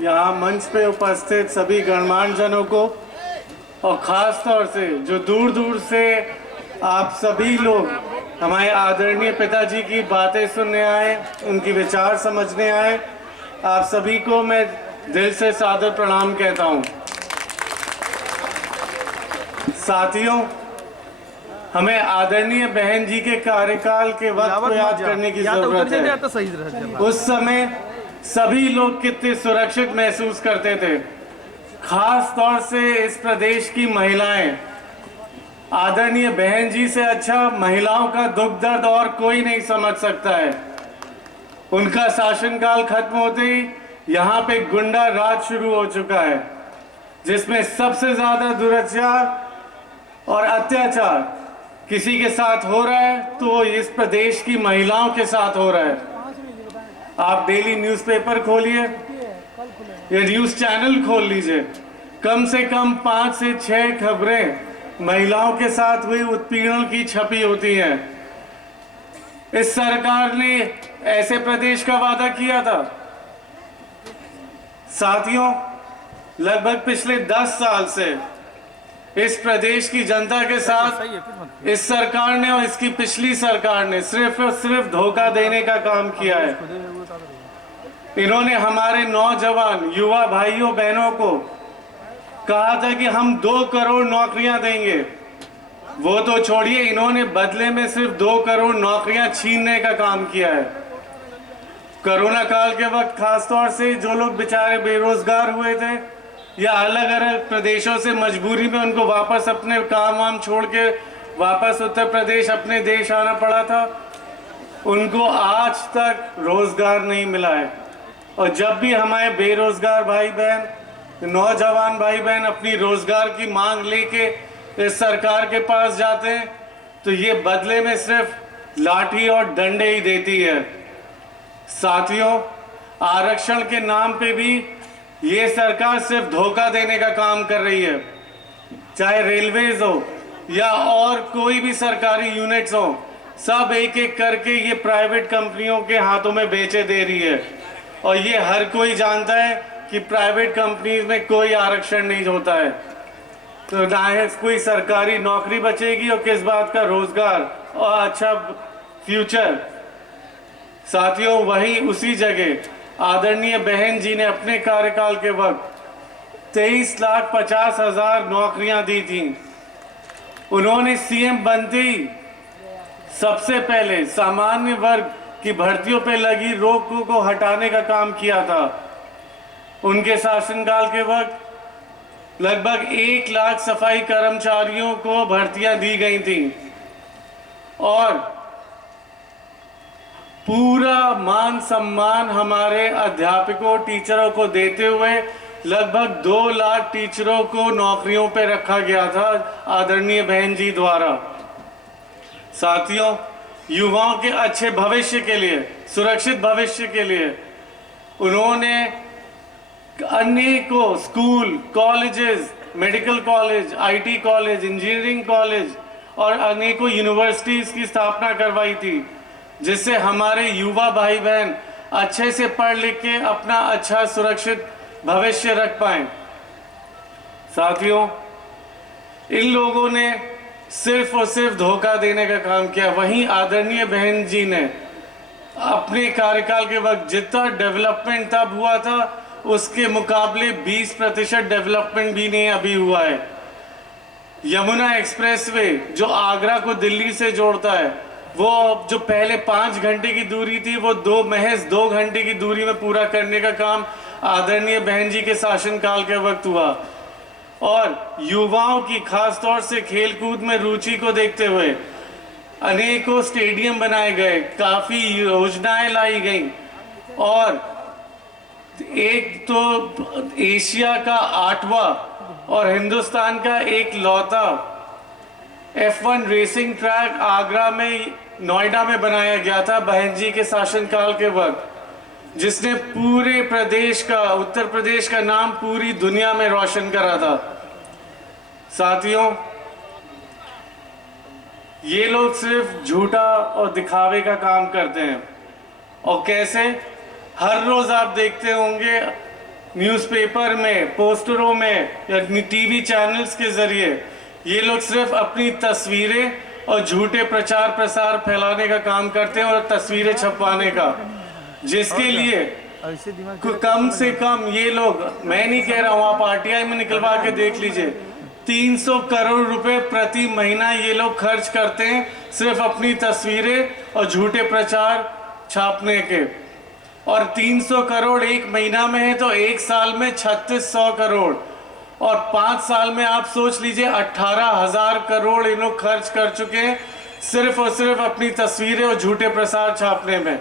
यहाँ मंच पे उपस्थित सभी गणमान्य जनों को और ख़ास तौर से जो दूर दूर से आप सभी लोग हमारे आदरणीय पिताजी की बातें सुनने आए, उनकी विचार समझने आए, आप सभी को मैं दिल से सादर प्रणाम कहता हूँ। साथियों, हमें आदरणीय बहन जी के कार्यकाल के वक्त को याद करने की जरूरत है। उस समय सभी लोग कितने सुरक्षित महसूस करते थे, खास तौर से इस प्रदेश की महिलाएं। आदरणीय बहन जी से अच्छा महिलाओं का दुख दर्द और कोई नहीं समझ सकता है। उनका शासनकाल खत्म होते ही यहाँ पे गुंडा राज शुरू हो चुका है, जिसमें सबसे ज्यादा दुराचार और अत्याचार किसी के साथ हो रहा है तो इस प्रदेश की महिलाओं के साथ हो रहा है। आप डेली न्यूज़पेपर खोलिए या न्यूज़ चैनल खोल लीजिए, कम से कम 5 से 6 खबरें महिलाओं के साथ हुई उत्पीड़न की छपी होती हैं। इस सरकार ने ऐसे प्रदेश का वादा किया था। साथियों, लगभग पिछले 10 साल से इस प्रदेश की जनता के साथ इस सरकार ने और इसकी पिछली सरकार ने सिर्फ और सिर्फ धोखा देने का काम किया है। इन्होंने हमारे नौजवान युवा भाइयों बहनों को कहा था कि हम 2 करोड़ नौकरियां देंगे। वो तो छोड़िए, इन्होंने बदले में सिर्फ 2 करोड़ नौकरियां छीनने का काम किया है। कोरोना काल के वक्त खासतौर से जो लोग बेचारे बेरोजगार हुए थे या अलग अलग प्रदेशों से मजबूरी में उनको वापस अपने काम वाम छोड़ के वापस उत्तर प्रदेश अपने देश आना पड़ा था, उनको आज तक रोजगार नहीं मिला है। और जब भी हमारे बेरोजगार भाई बहन, नौजवान भाई बहन अपनी रोजगार की मांग लेके इस सरकार के पास जाते हैं तो ये बदले में सिर्फ लाठी और डंडे ही देती है। साथियों, आरक्षण के नाम पे भी ये सरकार सिर्फ धोखा देने का काम कर रही है। चाहे रेलवेज हो या और कोई भी सरकारी यूनिट्स हो, सब एक एक करके ये प्राइवेट कंपनियों के हाथों में बेचे दे रही है। और ये हर कोई जानता है कि प्राइवेट कंपनीज में कोई आरक्षण नहीं होता है, तो ना है कोई सरकारी नौकरी बचेगी और किस बात का रोजगार और अच्छा फ्यूचर। साथियों, वही उसी जगह आदरणीय बहन जी ने अपने कार्यकाल के वक्त 23,50,000 नौकरियां दी थी। उन्होंने सीएम बनते ही सबसे पहले सामान्य वर्ग की भर्तियों पर लगी रोक को हटाने का काम किया था। उनके शासनकाल के वक्त लगभग 1 लाख सफाई कर्मचारियों को भर्तियां दी गई थी और पूरा मान सम्मान हमारे अध्यापकों टीचरों को देते हुए लगभग 2 लाख टीचरों को नौकरियों पे रखा गया था आदरणीय बहन जी द्वारा। साथियों, युवाओं के अच्छे भविष्य के लिए, सुरक्षित भविष्य के लिए उन्होंने अनेकों school, colleges, medical college, IT college, engineering college और अनेकों यूनिवर्सिटीज की स्थापना करवाई थी, जिससे हमारे युवा भाई बहन अच्छे से पढ़ लिख के अपना अच्छा सुरक्षित भविष्य रख पाएं। साथियों, इन लोगों ने सिर्फ और सिर्फ धोखा देने का काम किया। वहीं आदरणीय बहन जी ने अपने कार्यकाल के वक्त जितना डेवलपमेंट तब हुआ था उसके मुकाबले 20% डेवलपमेंट भी नहीं अभी हुआ है। यमुना एक्सप्रेसवे जो आगरा को दिल्ली से जोड़ता है, वो जो पहले 5 घंटे की दूरी थी वो महज 2 घंटे की दूरी में पूरा करने का काम आदरणीय बहन जी के शासनकाल के वक्त हुआ। और युवाओं की खासतौर से खेलकूद में रुचि को देखते हुए अनेकों स्टेडियम बनाए गए, काफ़ी योजनाएं लाई गई और एक तो एशिया का 8वां और हिंदुस्तान का एक लौता F1 रेसिंग ट्रैक आगरा में, नोएडा में बनाया गया था बहन जी के शासनकाल के वक्त, जिसने पूरे प्रदेश का, उत्तर प्रदेश का नाम पूरी दुनिया में रोशन करा था। साथियों, ये लोग सिर्फ झूठा और दिखावे का काम करते हैं। और कैसे? हर रोज आप देखते होंगे न्यूज़पेपर में, पोस्टरों में या टीवी चैनल्स के ज़रिए ये लोग सिर्फ अपनी तस्वीरें और झूठे प्रचार प्रसार फैलाने का काम करते हैं और तस्वीरें छपवाने का, जिसके लिए कम से कम ये लोग, मैं नहीं कह रहा हूँ, आप आरटीआई में निकलवा के देख लीजिए, 300 करोड़ रुपए प्रति महीना ये लोग खर्च करते हैं सिर्फ अपनी तस्वीरें और झूठे प्रचार छापने के। और 300 करोड़ एक महीना में है तो एक साल में 3600 करोड़, और 5 साल में आप सोच लीजिए 18,000 करोड़ ये लोग खर्च कर चुके हैं सिर्फ और सिर्फ अपनी तस्वीरें और झूठे प्रसार छापने में।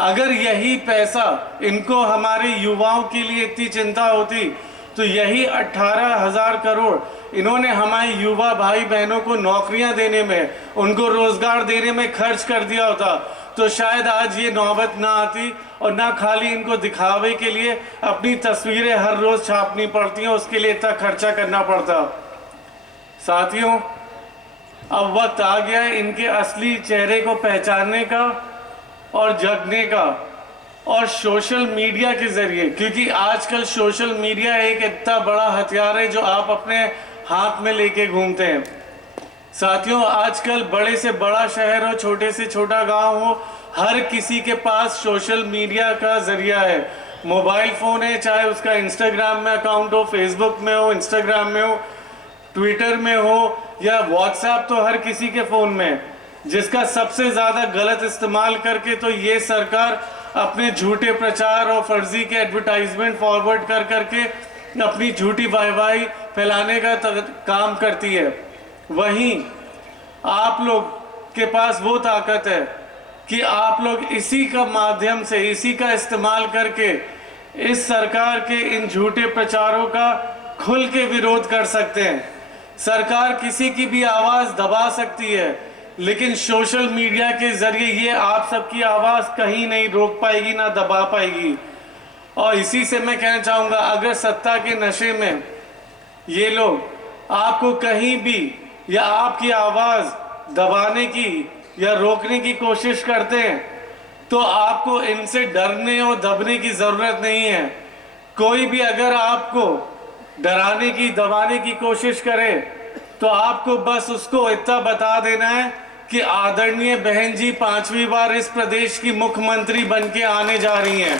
अगर यही पैसा इनको हमारे युवाओं के लिए इतनी चिंता होती तो यही 18,000 करोड़ इन्होंने हमारे युवा भाई बहनों को नौकरियां देने में, उनको रोजगार देने में खर्च कर दिया होता तो शायद आज ये नौबत ना आती और ना खाली इनको दिखावे के लिए अपनी तस्वीरें हर रोज छापनी पड़ती हैं, उसके लिए इतना खर्चा करना पड़ता। साथियों, अब वक्त आ गया है इनके असली चेहरे को पहचानने का और जगने का, और सोशल मीडिया के जरिए, क्योंकि आजकल सोशल मीडिया एक इतना बड़ा हथियार है जो आप अपने हाथ में लेके घूमते हैं। साथियों, आजकल बड़े से बड़ा शहर हो, छोटे से छोटा गांव हो, हर किसी के पास सोशल मीडिया का जरिया है। मोबाइल फ़ोन है, चाहे उसका इंस्टाग्राम में अकाउंट हो, फेसबुक में हो, इंस्टाग्राम में हो, ट्विटर में हो, या व्हाट्सएप तो हर किसी के फ़ोन में, जिसका सबसे ज़्यादा गलत इस्तेमाल करके तो ये सरकार अपने झूठे प्रचार और फर्जी के एडवर्टाइजमेंट फॉरवर्ड कर करके अपनी झूठी वाहवाही फैलाने का काम करती है। वहीं आप लोग के पास वो ताकत है कि आप लोग इसी का माध्यम से, इसी का इस्तेमाल करके इस सरकार के इन झूठे प्रचारों का खुल के विरोध कर सकते हैं। सरकार किसी की भी आवाज़ दबा सकती है, लेकिन सोशल मीडिया के जरिए ये आप सबकी आवाज़ कहीं नहीं रोक पाएगी, ना दबा पाएगी। और इसी से मैं कहना चाहूँगा, अगर सत्ता के नशे में ये लोग आपको कहीं भी या आपकी आवाज़ दबाने की या रोकने की कोशिश करते हैं तो आपको इनसे डरने और दबने की ज़रूरत नहीं है। कोई भी अगर आपको डराने की, दबाने की कोशिश करे तो आपको बस उसको इतना बता देना है कि आदरणीय बहन जी 5वीं बार इस प्रदेश की मुख्यमंत्री बनके आने जा रही हैं।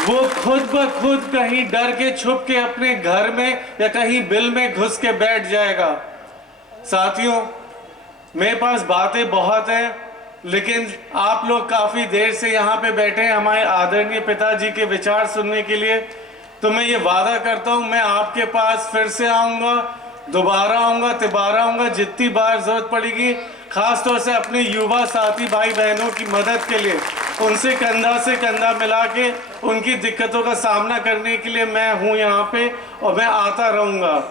वो खुद ब खुद कहीं डर के छुप के अपने घर में या कहीं बिल में घुस के बैठ जाएगा। साथियों, मेरे पास बातें बहुत हैं, लेकिन आप लोग काफ़ी देर से यहाँ पे बैठे हैं हमारे आदरणीय पिताजी के विचार सुनने के लिए, तो मैं ये वादा करता हूँ मैं आपके पास फिर से आऊँगा, दोबारा आऊँगा, तिबारा आऊँगा, जितनी बार ज़रूरत पड़ेगी, ख़ास तौर से अपने युवा साथी भाई बहनों की मदद के लिए, उनसे कंधा से कंधा मिला के उनकी दिक्कतों का सामना करने के लिए मैं हूँ यहाँ पे और मैं आता रहूँगा।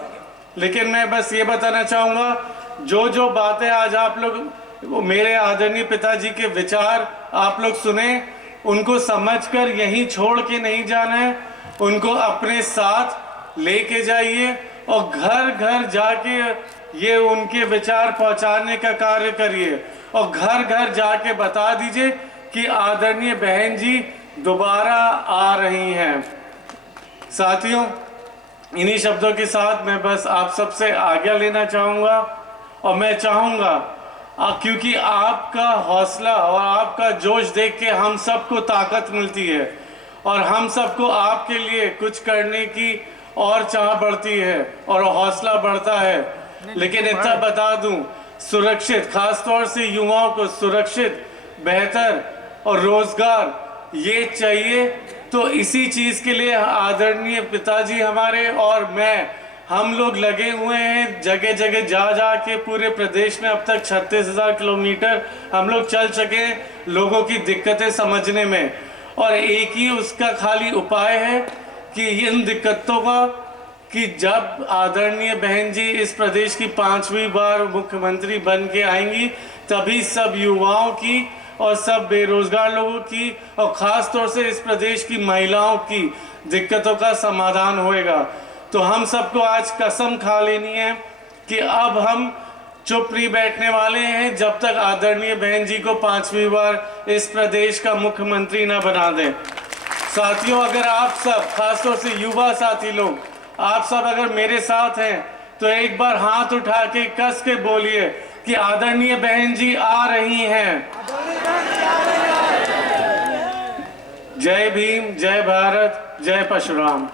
लेकिन मैं बस ये बताना चाहूँगा, जो बातें आज आप लोग, मेरे आदरणीय पिताजी के विचार आप लोग सुने, उनको समझकर यहीं छोड़ के नहीं जाना है, उनको अपने साथ लेके जाइए और घर घर जाके ये उनके विचार पहुंचाने का कार्य करिए और घर घर जाके बता दीजिए कि आदरणीय बहन जी दोबारा आ रही हैं। साथियों, इन्हीं शब्दों के साथ मैं बस आप सबसे आज्ञा लेना चाहूँगा और मैं चाहूँगा, क्योंकि आपका हौसला और आपका जोश देख के हम सबको ताकत मिलती है और हम सबको आपके लिए कुछ करने की और चाह बढ़ती है और हौसला बढ़ता है। लेकिन इतना बता दूं, सुरक्षित, खास तौर से युवाओं को सुरक्षित, बेहतर और रोजगार ये चाहिए, तो इसी चीज़ के लिए आदरणीय पिताजी हमारे और मैं, हम लोग लगे हुए हैं जगह जगह जा के पूरे प्रदेश में। अब तक 36,000 किलोमीटर हम लोग चल सके लोगों की दिक्कतें समझने में, और एक ही उसका खाली उपाय है कि इन दिक्कतों का, कि जब आदरणीय बहन जी इस प्रदेश की 5वीं बार मुख्यमंत्री बन के आएंगी, तभी सब युवाओं की और सब बेरोजगार लोगों की और ख़ास तौर से इस प्रदेश की महिलाओं की दिक्कतों का समाधान होएगा। तो हम सबको आज कसम खा लेनी है कि अब हम चुप नहीं बैठने वाले हैं जब तक आदरणीय बहन जी को 5वीं बार इस प्रदेश का मुख्यमंत्री ना बना दें। साथियों, अगर आप सब, खासतौर से युवा साथी लोग, आप सब अगर मेरे साथ हैं तो एक बार हाथ उठा के कस के बोलिए कि आदरणीय बहन जी आ रही हैं। जय भीम, जय भारत, जय परशुराम।